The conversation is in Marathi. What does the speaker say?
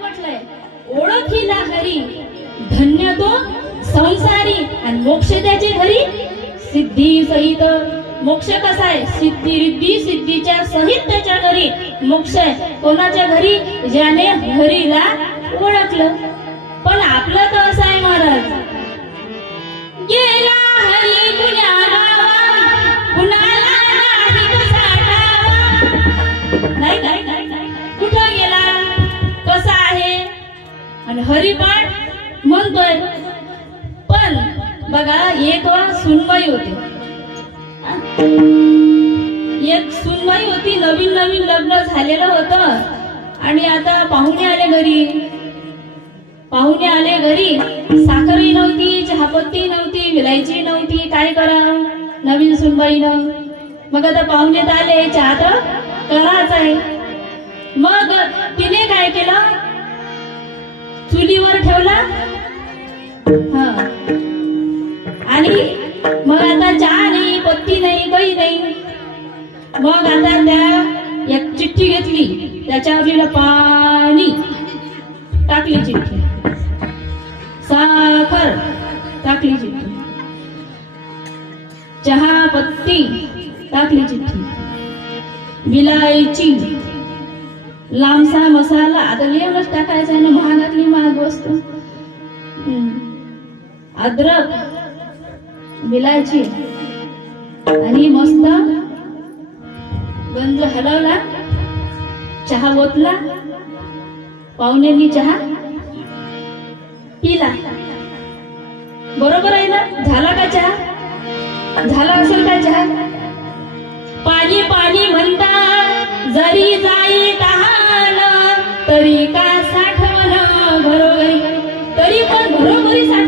म्हटलंय? ओळखीला हरी धन्य तो संसारी, आणि मोक्ष त्याचे घरी सिद्धी सहित. मोक्ष कसा आहे? सिद्धी रिद्धी सिद्धीच्या सहित त्याच्या घरी मोक्ष आहे. कोणाच्या घरी? ज्याने हरीला ओळखलं. पण आपलं तर असं आहे महाराज, गेला हरी कुण्या गावा, कुणाला नाही कसा ठावा. नाही नाही नाही नाही, कुठं गेला, कसा आहे, आणि हरिपाठ म्हणतोय. पण बघा, एक सुनबाई होती, एक सुनबाई होती, नवीन नवीन लग्न झालेलं होतं, आणि आता पाहुणे आले घरी. पाहुणे आले घरी, साखरही नव्हती, चहापत्ती नव्हती, विलायची नव्हती. काय करा नवीन सुनबाईनं? मग आता पाहुणे आले, चहा तर करायच आहे. मग तिने काय केलं? चुलीवर ठेवला, हा, आणि मग आता चहा नाही, पत्ती नाही, काही नाही. मग आता त्या एक चिठ्ठी घेतली, त्याच्यावर पाणी टाकली, चिठ्ठी साखर टाकली, चिठ्ठी चहा पत्ती टाकली, चिठ्ठी विलायची, लांबसा मसाला. आता लेवलच टाकायचा आहे ना, महागातली महाग वस्तू. अद्रक, विलायची, आणि मस्त गंज हलवला, चहा ओतला, पाहुण्यांनी चहा पिला. बरोबर आहे ना? झाला का चहा? झाला असेल का चहा? पाणी पाणी म्हणता जरी जाई तहान, तरी का